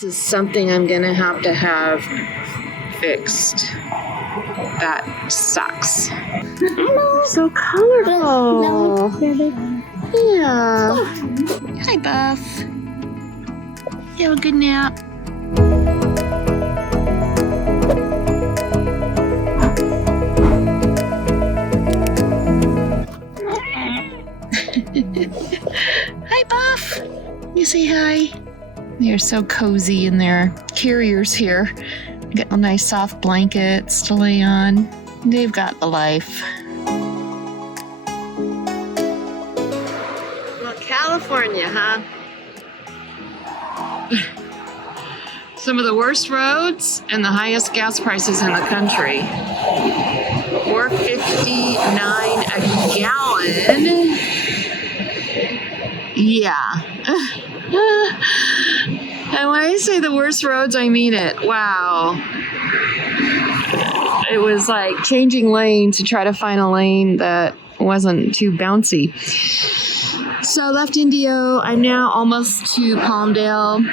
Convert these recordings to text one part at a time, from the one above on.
This is something I'm gonna have fixed. That sucks. Hello. So colorful. Yeah. Hi, Buff. You have a good nap. Hi, Buff. You say hi. They're so cozy in their carriers here. Get nice soft blankets to lay on. They've got the life. Well, California, huh? Some of the worst roads and the highest gas prices in the country. $4.59 a gallon. Yeah. And when I say the worst roads, I mean it. Wow. It was like changing lanes to try to find a lane that wasn't too bouncy. So I left Indio. I'm now almost to Palmdale.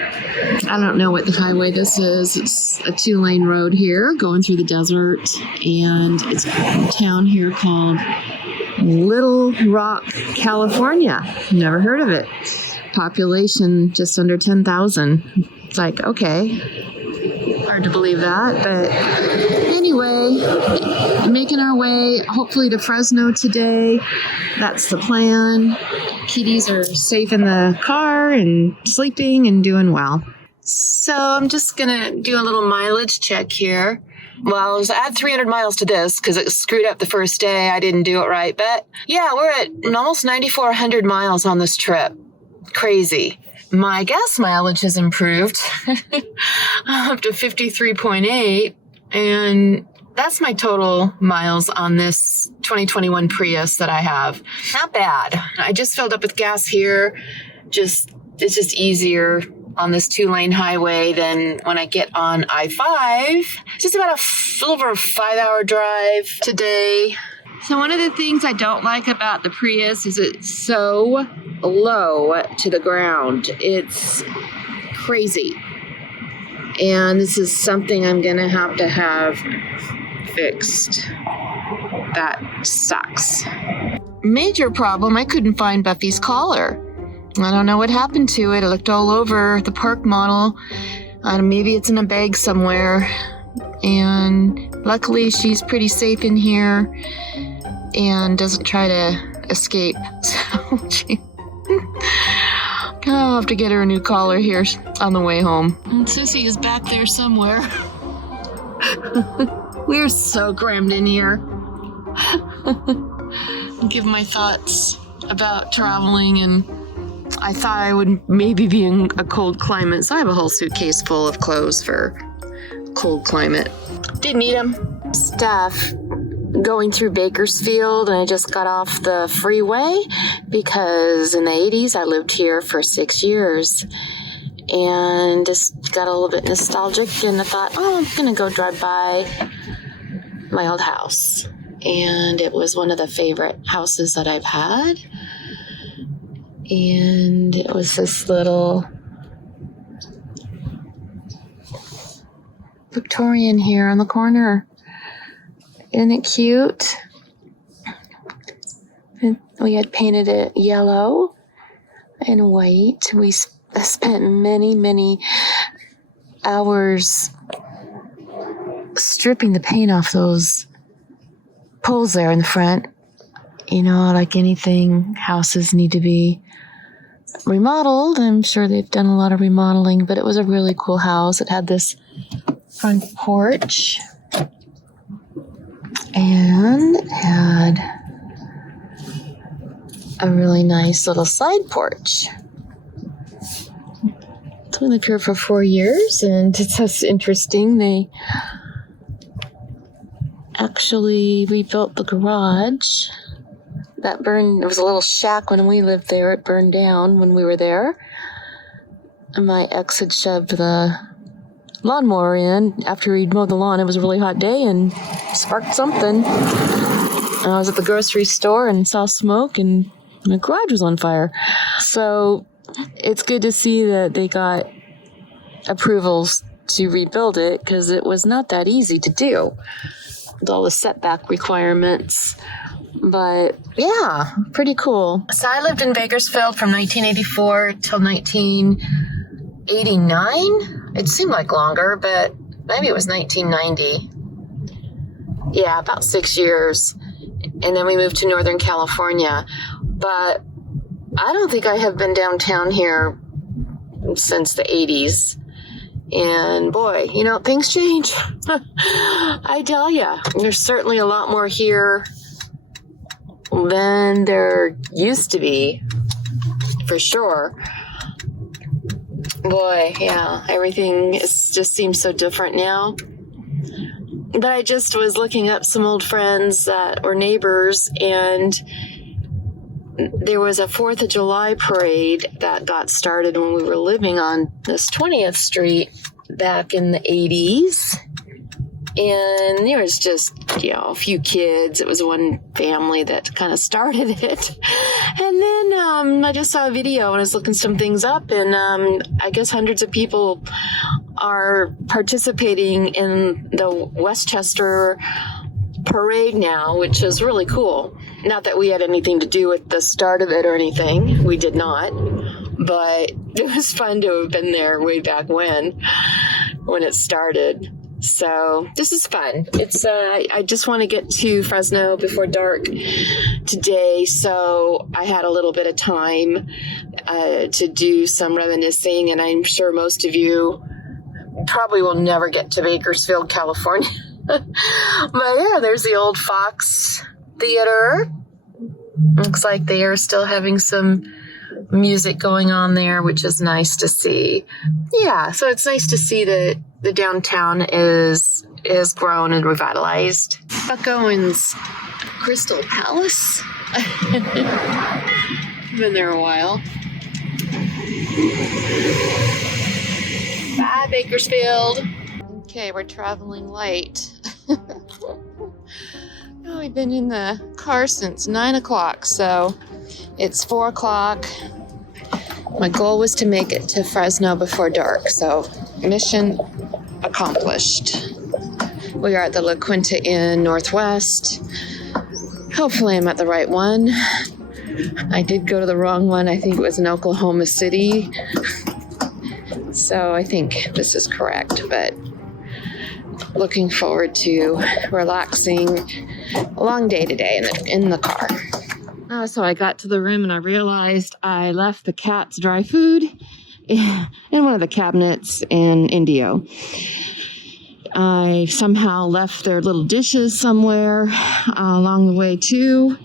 I don't know what the highway this is. It's a 2-lane road here going through the desert. And it's a town here called Little Rock, California. Never heard of it. Population just under 10,000. It's like, okay. Hard to believe that. But anyway, making our way hopefully to Fresno today. That's the plan. Kitties are safe in the car and sleeping and doing well. So I'm just going to do a little mileage check here. Well, I'll just add 300 miles to this because it screwed up the first day. I didn't do it right. But yeah, we're at almost 9,400 miles on this trip. Crazy. My gas mileage has improved up to 53.8, and that's my total miles on this 2021 Prius that I have. Not bad. I just filled up with gas here. It's just easier on this 2-lane highway than when I get on I-5. It's just about a little over a 5-hour drive today. So one of the things I don't like about the Prius is it's so low to the ground. It's crazy. And this is something I'm going to have fixed. That sucks. Major problem, I couldn't find Buffy's collar. I don't know what happened to it. I looked all over the park model. Maybe it's in a bag somewhere. And luckily she's pretty safe in here and doesn't try to escape. So I'll have to get her a new collar here on the way home. And Sissy is back there somewhere. We're so crammed in here. Give my thoughts about traveling, and I thought I would maybe be in a cold climate, so I have a whole suitcase full of clothes for cold climate. Didn't need them. Stuff. Going through Bakersfield, and I just got off the freeway because in the 80s I lived here for 6 years and just got a little bit nostalgic, and I thought, oh, I'm gonna go drive by my old house. And it was one of the favorite houses that I've had, and it was this little Victorian here on the corner. Isn't it cute? And we had painted it yellow and white. We spent many hours stripping the paint off those poles there in the front. You know, like anything, houses need to be remodeled. I'm sure they've done a lot of remodeling, but it was a really cool house. It had this front porch. And it had a really nice little side porch. So we lived here for 4 years, and it's just interesting. They actually rebuilt the garage. That burned. It was a little shack when we lived there. It burned down when we were there. And my ex had shoved the lawnmower in after he'd mowed the lawn. It was a really hot day and sparked something. And I was at the grocery store and saw smoke, and my garage was on fire. So it's good to see that they got approvals to rebuild it because it was not that easy to do with all the setback requirements. But yeah, pretty cool. So I lived in Bakersfield from 1984 till 1989. It seemed like longer, but maybe it was 1990. Yeah, about 6 years. And then we moved to Northern California. But I don't think I have been downtown here since the 80s. And boy, things change. I tell ya, there's certainly a lot more here than there used to be, for sure. Boy, yeah, everything just seems so different now. But I just was looking up some old friends that were neighbors, and there was a 4th of July parade that got started when we were living on this 20th Street back in the 80s. And there was just, a few kids. It was one family that kind of started it. And then I just saw a video and I was looking some things up, and I guess hundreds of people are participating in the Westchester parade now, which is really cool. Not that we had anything to do with the start of it or anything. We did not. But it was fun to have been there way back when it started. So this is fun. It's I just want to get to Fresno before dark today, so I had a little bit of time to do some reminiscing, and I'm sure most of you probably will never get to Bakersfield, California. But yeah, there's the old Fox Theater. Looks like they are still having some music going on there, which is nice to see. Yeah, so it's nice to see that the downtown is grown and revitalized. Petco Inn's Crystal Palace. Been there a while. Bye, Bakersfield. Okay, we're traveling light. Oh, we've been in the car since 9 o'clock, so it's 4 o'clock. My goal was to make it to Fresno before dark, so mission accomplished. We are at the Quinta Inn Northwest. Hopefully I'm at the right one. I did go to the wrong one. I think it was in Oklahoma City. So I think this is correct, but looking forward to relaxing. A long day today in the car. So I got to the room and I realized I left the cat's dry food in one of the cabinets in Indio. I somehow left their little dishes somewhere along the way too.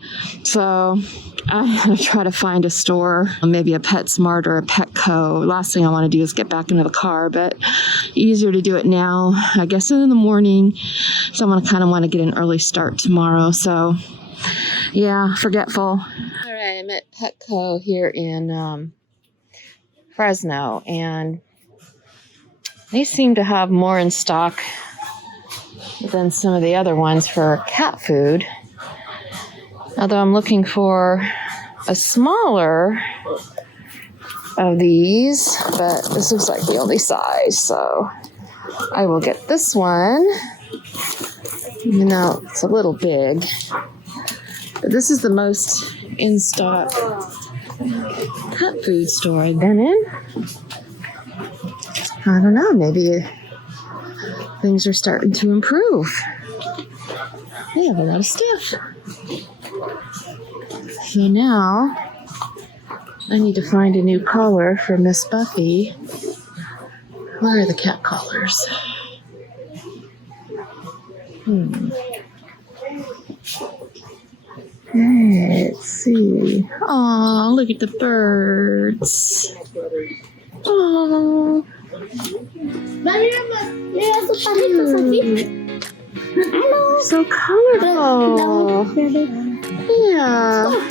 So I'm going to try to find a store, maybe a PetSmart or a Petco. Last thing I want to do is get back into the car, but easier to do it now, I guess, in the morning. So I'm going to kind of want to get an early start tomorrow. So yeah, forgetful. All right, I'm at Petco here in Fresno, and they seem to have more in stock than some of the other ones for cat food. Although I'm looking for a smaller of these, but this looks like the only size, so I will get this one. Even though it's a little big. But this is the most in-stock cat food store I've been in. I don't know, maybe things are starting to improve. They have a lot of stuff. So now I need to find a new collar for Miss Buffy. Where are the cat collars? Let's see. Oh, look at the birds. Oh. So colorful. Yeah.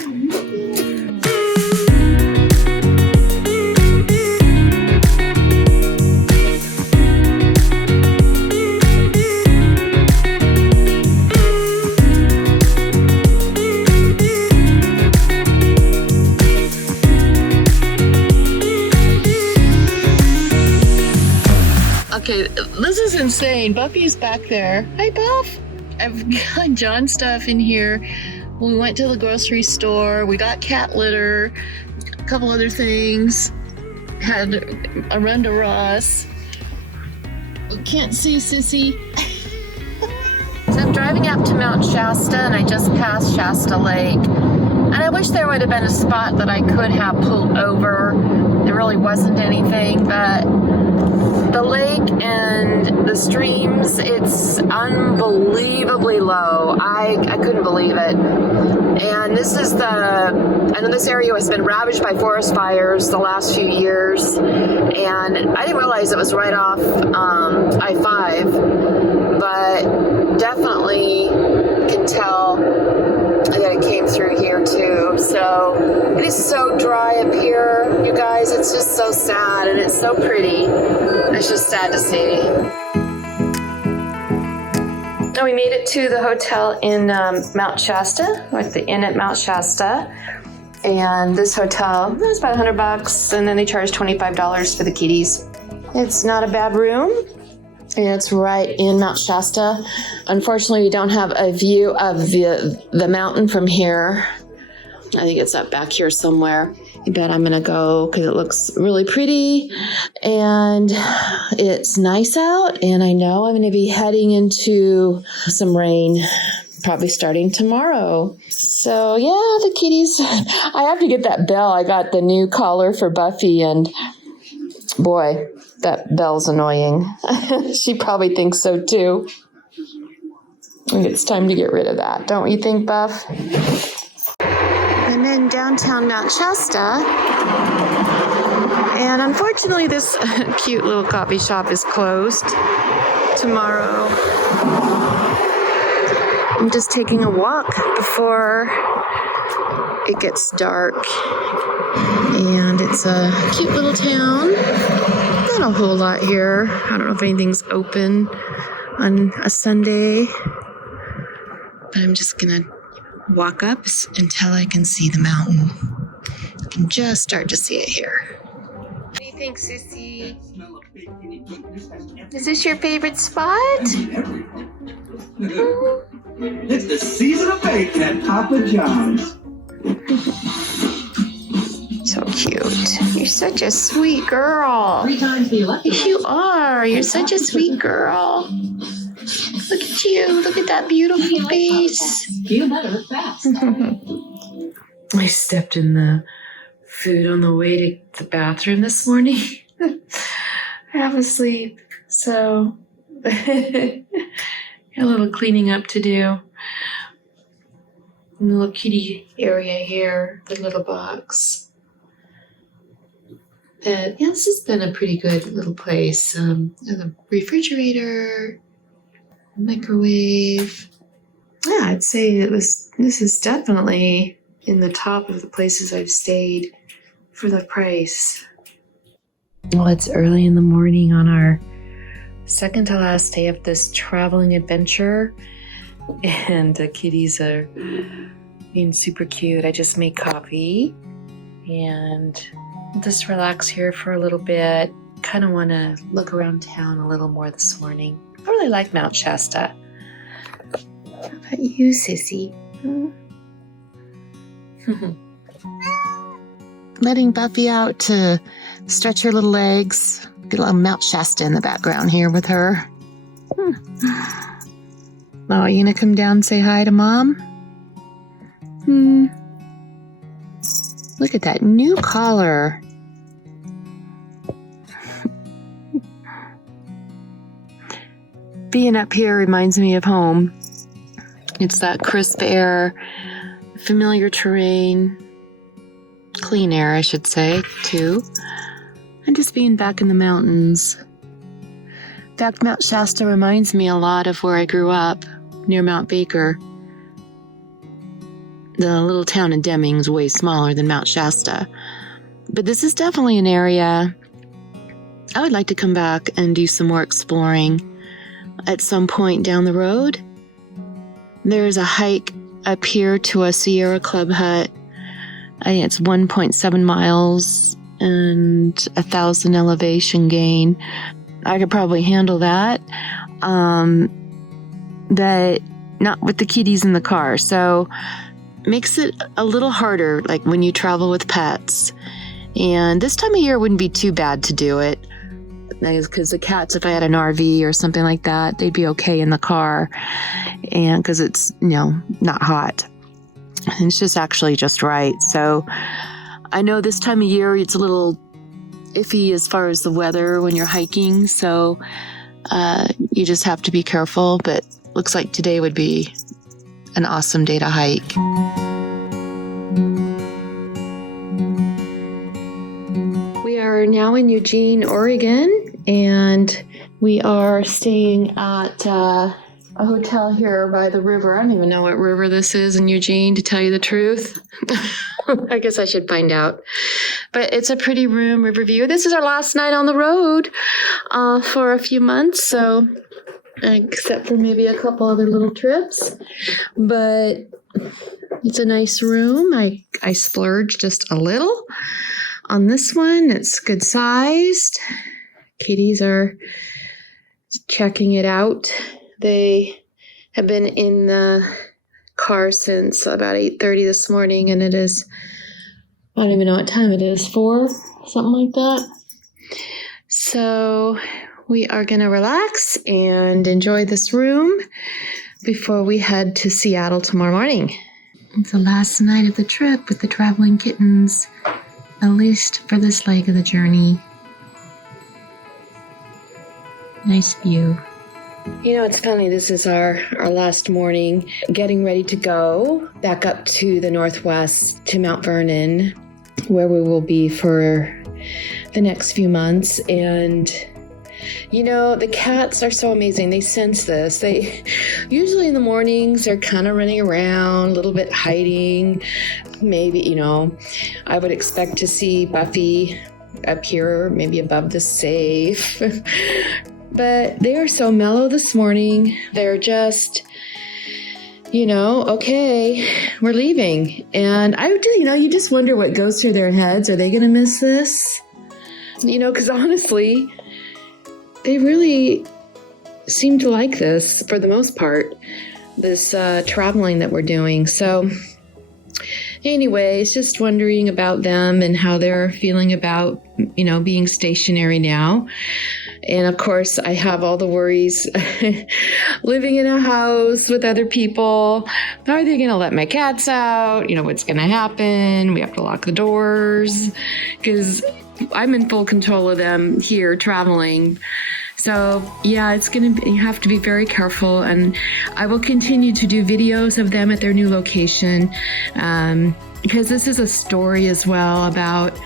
Okay, this is insane. Buffy's back there. Hi, Buff. I've got John stuff in here. We went to the grocery store. We got cat litter, a couple other things. Had a run to Ross. Can't see Sissy. So I'm driving up to Mount Shasta, and I just passed Shasta Lake. And I wish there would have been a spot that I could have pulled over. There really wasn't anything, but the lake and the streams, it's unbelievably low. I couldn't believe it. And I know this area has been ravaged by forest fires the last few years. And I didn't realize it was right off I-5, but definitely can tell that it came through here too. So it is so dry up here, you guys. It's just so sad, and it's so pretty. It's just sad to see. Now we made it to the hotel in Mount Shasta, or the inn at Mount Shasta. And this hotel was about $100, and then they charged $25 for the kitties. It's not a bad room. And it's right in Mount Shasta. Unfortunately, we don't have a view of the mountain from here. I think it's up back here somewhere. But I'm going to go because it looks really pretty. And it's nice out. And I know I'm going to be heading into some rain, probably starting tomorrow. So, yeah, the kitties. I have to get that bell. I got the new collar for Buffy, and boy, that bell's annoying. She probably thinks so too. I think it's time to get rid of that, don't you think, Buff? And then downtown Mount Shasta. And unfortunately, this cute little coffee shop is closed tomorrow. I'm just taking a walk before it gets dark. And it's a cute little town. Not a whole lot here. I don't know if anything's open on a Sunday. But I'm just gonna walk up until I can see the mountain. I can just start to see it here. What do you think, Sissy? Is this your favorite spot? It's the season of bacon at Papa John's. So cute. You're such a sweet girl. 3 times the lucky. You are. You're such a sweet girl. Look at you. Look at that beautiful face. Feel better fast. I stepped in the food on the way to the bathroom this morning. Half asleep. So, a little cleaning up to do. In the little kitty area here, the little box. But yeah, this has been a pretty good little place. The refrigerator, microwave. Yeah, I'd say this is definitely in the top of the places I've stayed for the price. Well, it's early in the morning on our second to last day of this traveling adventure. And the kitties are being super cute. I just made coffee and I'll just relax here for a little bit. Kind of want to look around town a little more this morning. I really like Mount Shasta. How about you, Sissy? Letting Buffy out to stretch her little legs. Get a little Mount Shasta in the background here with her. Oh, are you going to come down and say hi to Mom? Look at that new collar. Being up here reminds me of home. It's that crisp air, familiar terrain, clean air, I should say, too. And just being back in the mountains. In fact, Mount Shasta reminds me a lot of where I grew up, near Mount Baker. The little town of Deming's way smaller than Mount Shasta. But this is definitely an area I would like to come back and do some more exploring at some point down the road. There's a hike up here to a Sierra Club hut. I think it's 1.7 miles and 1,000 elevation gain. I could probably handle that. That not with the kitties in the car. So makes it a little harder, like when you travel with pets. And this time of year wouldn't be too bad to do it. Because the cats, if I had an RV or something like that, they'd be okay in the car. And because it's, not hot. And it's just actually just right. So I know this time of year it's a little iffy as far as the weather when you're hiking. So you just have to be careful. But looks like today would be an awesome day to hike. We are now in Eugene, Oregon, and we are staying at a hotel here by the river. I don't even know what river this is in Eugene, to tell you the truth. I guess I should find out. But it's a pretty room, Riverview. This is our last night on the road for a few months, so except for maybe a couple other little trips. But it's a nice room. I splurged just a little on this one. It's good sized. Kitties are checking it out. They have been in the car since about 8:30 this morning, and it is, I don't even know what time it is, 4, something like that. So we are going to relax and enjoy this room before we head to Seattle tomorrow morning. It's the last night of the trip with the traveling kittens, at least for this leg of the journey. Nice view. It's funny, this is our last morning, getting ready to go back up to the northwest to Mount Vernon, where we will be for the next few months. And the cats are so amazing. They sense this. They usually in the mornings they're kind of running around, a little bit hiding. Maybe, I would expect to see Buffy up here, maybe above the safe. But they are so mellow this morning. They're just, okay, we're leaving. And I do, you just wonder what goes through their heads. Are they going to miss this? Because honestly, they really seem to like this for the most part, this traveling that we're doing. So anyways, just wondering about them and how they're feeling about, being stationary now. And of course, I have all the worries living in a house with other people. Are they going to let my cats out? What's going to happen? We have to lock the doors because I'm in full control of them here traveling. So yeah, you have to be very careful, and I will continue to do videos of them at their new location because this is a story as well about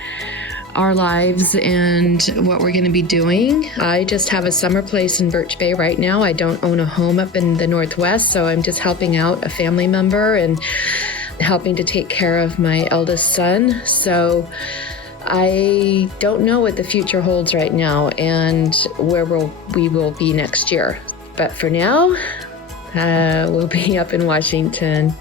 our lives and what we're going to be doing. I just have a summer place in Birch Bay right now. I don't own a home up in the Northwest, so I'm just helping out a family member and helping to take care of my eldest son. So I don't know what the future holds right now and where we will be next year. But for now, we'll be up in Washington.